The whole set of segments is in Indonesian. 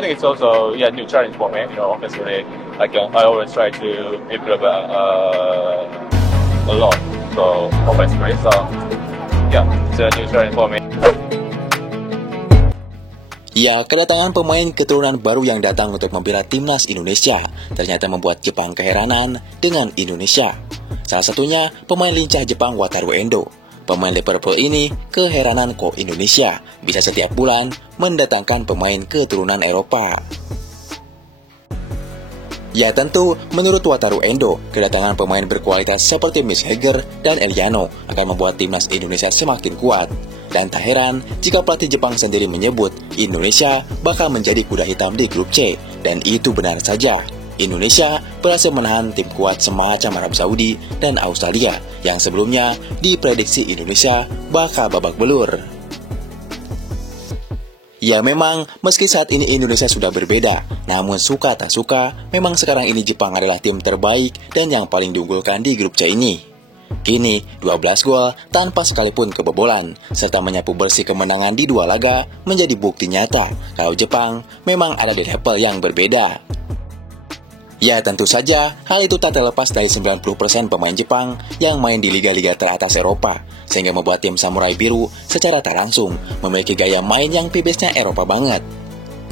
I think it's also new challenge for me. Obviously, I always try to improve a lot. So offensively, so it's a new challenge for me. Ya, kedatangan pemain keturunan baru yang datang untuk membela timnas Indonesia ternyata membuat Jepang keheranan dengan Indonesia. Salah satunya pemain lincah Jepang Wataru Endo. Pemain Liverpool ini keheranan kok Indonesia bisa setiap bulan mendatangkan pemain keturunan Eropa. Ya tentu, menurut Wataru Endo, kedatangan pemain berkualitas seperti Mitch Heger dan Eliano akan membuat timnas Indonesia semakin kuat. Dan tak heran jika pelatih Jepang sendiri menyebut Indonesia bakal menjadi kuda hitam di grup C. Dan itu benar saja. Indonesia berhasil menahan tim kuat semacam Arab Saudi dan Australia yang sebelumnya diprediksi Indonesia bakal babak belur. Ya memang, meski saat ini Indonesia sudah berbeda, namun suka tak suka, memang sekarang ini Jepang adalah tim terbaik dan yang paling diunggulkan di grup C ini. Kini, 12 gol tanpa sekalipun kebobolan, serta menyapu bersih kemenangan di 2 laga menjadi bukti nyata kalau Jepang memang ada di level yang berbeda. Ya tentu saja, hal itu tak terlepas dari 90% pemain Jepang yang main di liga-liga teratas Eropa, sehingga membuat tim Samurai Biru secara tak langsung memiliki gaya main yang pibisnya Eropa banget.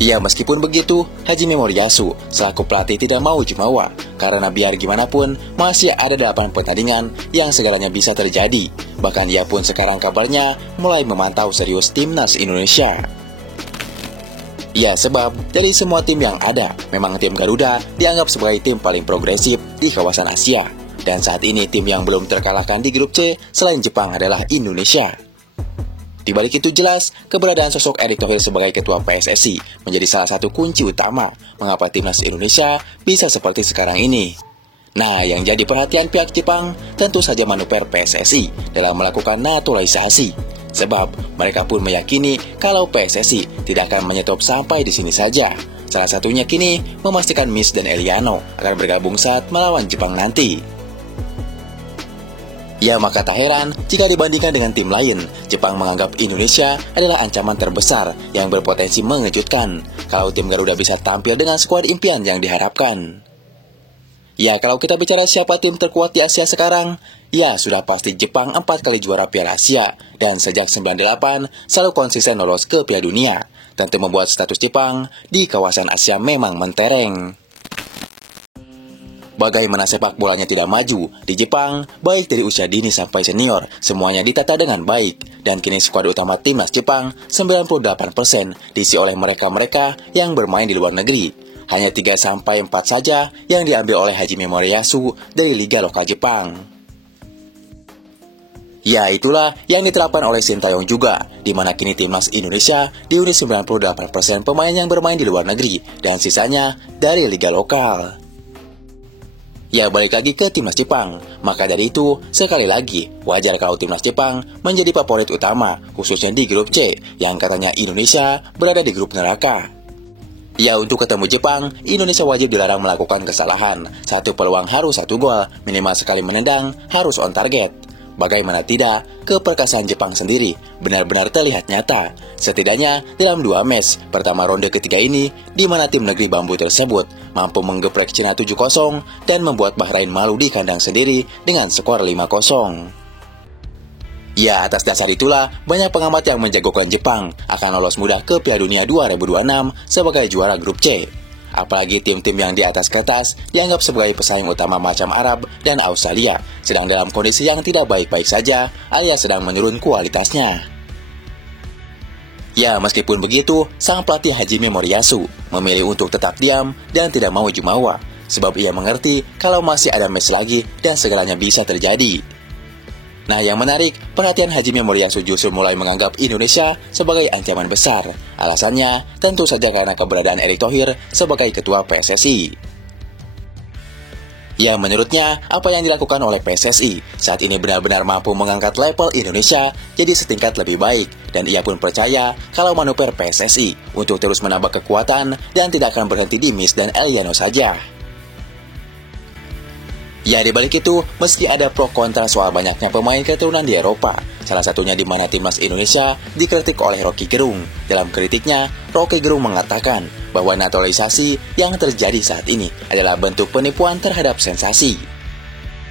Ya meskipun begitu, Hajime Moriyasu selaku pelatih tidak mau jumawa, karena biar gimana pun masih ada 8 pertandingan yang segalanya bisa terjadi. Bahkan ia pun sekarang kabarnya mulai memantau serius timnas Indonesia. Ya, sebab dari semua tim yang ada, memang tim Garuda dianggap sebagai tim paling progresif di kawasan Asia. Dan saat ini tim yang belum terkalahkan di grup C selain Jepang adalah Indonesia. Di balik itu jelas, keberadaan sosok Erick Thohir sebagai ketua PSSI menjadi salah satu kunci utama mengapa timnas Indonesia bisa seperti sekarang ini. Nah, yang jadi perhatian pihak Jepang tentu saja manuver PSSI dalam melakukan naturalisasi. Sebab mereka pun meyakini kalau PSSI tidak akan menyetop sampai di sini saja. Salah satunya kini memastikan Mitch dan Eliano akan bergabung saat melawan Jepang nanti. Ya maka tak heran jika dibandingkan dengan tim lain, Jepang menganggap Indonesia adalah ancaman terbesar yang berpotensi mengejutkan kalau tim Garuda bisa tampil dengan skuad impian yang diharapkan. Ya kalau kita bicara siapa tim terkuat di Asia sekarang, ya sudah pasti Jepang 4 kali juara Piala Asia dan sejak 98 selalu konsisten lolos ke Piala Dunia. Tentu membuat status Jepang di kawasan Asia memang mentereng. Bagaimana sepak bolanya tidak maju, di Jepang, baik dari usia dini sampai senior, semuanya ditata dengan baik. Dan kini skuad utama timnas Jepang 98% diisi oleh mereka-mereka yang bermain di luar negeri. Hanya 3-4 saja yang diambil oleh Hajime Moriyasu dari Liga Lokal Jepang. Ya itulah yang diterapkan oleh Sintayong juga, di mana kini timnas Indonesia dihuni 98% pemain yang bermain di luar negeri dan sisanya dari liga lokal. Ya balik lagi ke timnas Jepang, maka dari itu sekali lagi wajar kalau timnas Jepang menjadi favorit utama khususnya di grup C yang katanya Indonesia berada di grup neraka. Ya untuk ketemu Jepang, Indonesia wajib dilarang melakukan kesalahan. 1 peluang harus 1 gol, minimal sekali menendang harus on target. Bagaimana tidak, keperkasaan Jepang sendiri benar-benar terlihat nyata. Setidaknya dalam 2 match pertama ronde ketiga ini, di mana tim negeri bambu tersebut mampu menggeprek Cina 7-0 dan membuat Bahrain malu di kandang sendiri dengan skor 5-0. Ya, atas dasar itulah banyak pengamat yang menjagokan Jepang akan lolos mudah ke Piala Dunia 2026 sebagai juara grup C. Apalagi tim-tim yang di atas kertas dianggap sebagai pesaing utama macam Arab dan Australia sedang dalam kondisi yang tidak baik-baik saja alias sedang menurun kualitasnya. Ya, meskipun begitu, sang pelatih Hajime Moriyasu memilih untuk tetap diam dan tidak mau jumawa, sebab ia mengerti kalau masih ada match lagi dan segalanya bisa terjadi. Nah yang menarik, perhatian Hajime Moriyasu justru mulai menganggap Indonesia sebagai ancaman besar. Alasannya tentu saja karena keberadaan Erick Thohir sebagai ketua PSSI. Ya menurutnya, apa yang dilakukan oleh PSSI saat ini benar-benar mampu mengangkat level Indonesia jadi setingkat lebih baik. Dan ia pun percaya kalau manuver PSSI untuk terus menambah kekuatan dan tidak akan berhenti di Mitch dan Eliano saja. Ya di balik itu, meski ada pro kontra soal banyaknya pemain keturunan di Eropa, Salah satunya di mana timnas Indonesia dikritik oleh Roky Gerung. Dalam kritiknya, Roky Gerung mengatakan bahwa naturalisasi yang terjadi saat ini adalah bentuk penipuan terhadap sensasi.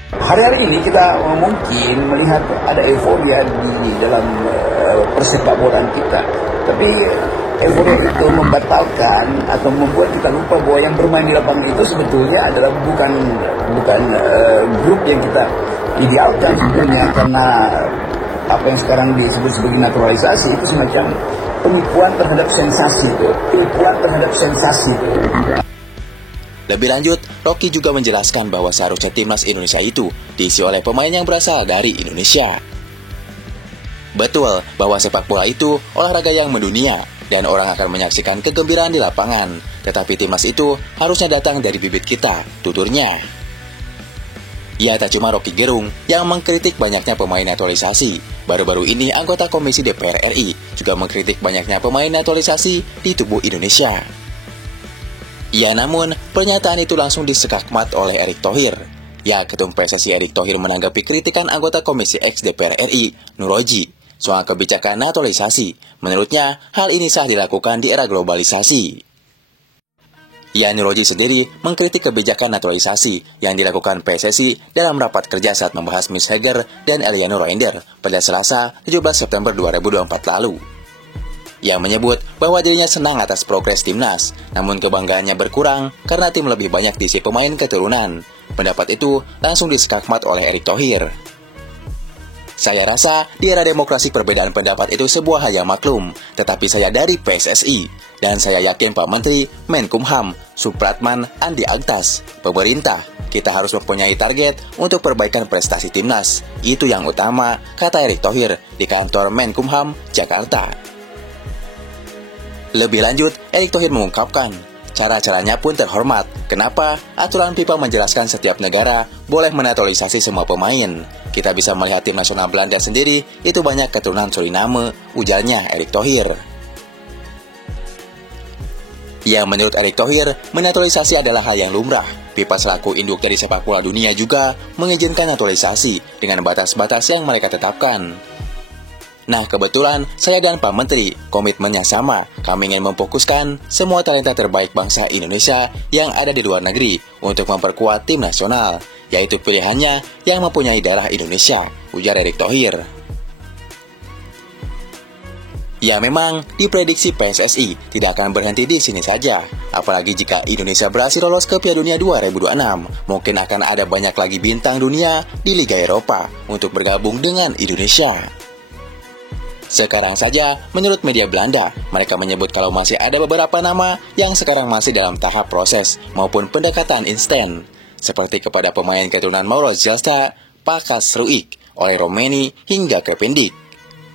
Hari-hari ini kita mungkin melihat ada euforia di dalam persepak bolaan kita. Tapi euforia itu membatalkan atau membuat kita lupa bahwa yang bermain di lapangan itu sebetulnya adalah bukan grup yang kita idealkan sebetulnya, karena apa yang sekarang disebut sebagai naturalisasi itu semacam penipuan terhadap sensasi itu. Lebih lanjut, Roky juga menjelaskan bahwa seharusnya timnas Indonesia itu diisi oleh pemain yang berasal dari Indonesia. Betul bahwa sepak bola itu olahraga yang mendunia dan orang akan menyaksikan kegembiraan di lapangan, tetapi timnas itu harusnya datang dari bibit kita, tuturnya. Ya, tak cuma Roky Gerung yang mengkritik banyaknya pemain naturalisasi. Baru-baru ini anggota Komisi DPR RI juga mengkritik banyaknya pemain naturalisasi di tubuh Indonesia. Ya, namun pernyataan itu langsung disekakmat oleh Erick Thohir. Ya, Ketum PSSI Erick Thohir menanggapi kritikan anggota Komisi X DPR RI, Nuroji, soal kebijakan naturalisasi. Menurutnya, hal ini sah dilakukan di era globalisasi. Ya, Nuroji sendiri mengkritik kebijakan naturalisasi yang dilakukan PSSI dalam rapat kerja saat membahas Miss Heger dan Eliano Roender pada Selasa 17 September 2024 lalu. Ia menyebut bahwa dirinya senang atas progres timnas, namun kebanggaannya berkurang karena tim lebih banyak diisi pemain keturunan. Pendapat itu langsung disekakmat oleh Erick Thohir. Saya rasa di era demokrasi perbedaan pendapat itu sebuah hal yang maklum, tetapi saya dari PSSI, dan saya yakin Pak Menteri, Menkumham, Supratman, Andi Aktas, pemerintah, kita harus mempunyai target untuk perbaikan prestasi timnas. Itu yang utama, kata Erick Thohir di kantor Menkumham, Jakarta. Lebih lanjut, Erick Thohir mengungkapkan, cara-caranya pun terhormat. Kenapa? Aturan FIFA menjelaskan setiap negara boleh menaturalisasi semua pemain. Kita bisa melihat tim nasional Belanda sendiri, itu banyak keturunan Suriname, ujarnya Erick Thohir. Ya, menurut Erick Thohir, menaturalisasi adalah hal yang lumrah. FIFA selaku induk dari sepak bola dunia juga mengizinkan naturalisasi dengan batas-batas yang mereka tetapkan. Nah, kebetulan saya dan Pak Menteri komitmennya sama. Kami ingin memfokuskan semua talenta terbaik bangsa Indonesia yang ada di luar negeri untuk memperkuat tim nasional, yaitu pilihannya yang mempunyai darah Indonesia, ujar Erick Thohir. Ya, memang diprediksi PSSI tidak akan berhenti di sini saja. Apalagi jika Indonesia berhasil lolos ke Piala Dunia 2026, mungkin akan ada banyak lagi bintang dunia di Liga Eropa untuk bergabung dengan Indonesia. Sekarang saja, menurut media Belanda, mereka menyebut kalau masih ada beberapa nama yang sekarang masih dalam tahap proses maupun pendekatan instan, seperti kepada pemain keturunan Mauro Zelstra, Pakas Ruik, oleh Romeni hingga Krependik.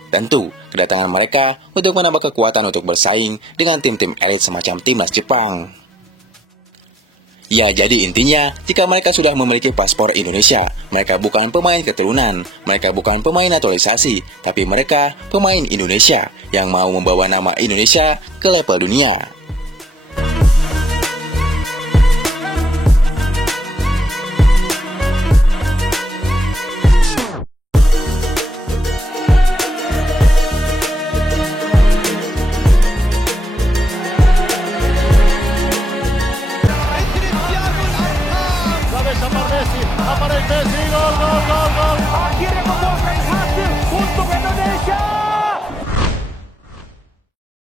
Tentu, kedatangan mereka untuk menambah kekuatan untuk bersaing dengan tim-tim elit semacam timnas Jepang. Ya, jadi intinya, jika mereka sudah memiliki paspor Indonesia, mereka bukan pemain keturunan, mereka bukan pemain naturalisasi, tapi mereka pemain Indonesia yang mau membawa nama Indonesia ke level dunia. Messi, aparece Messi.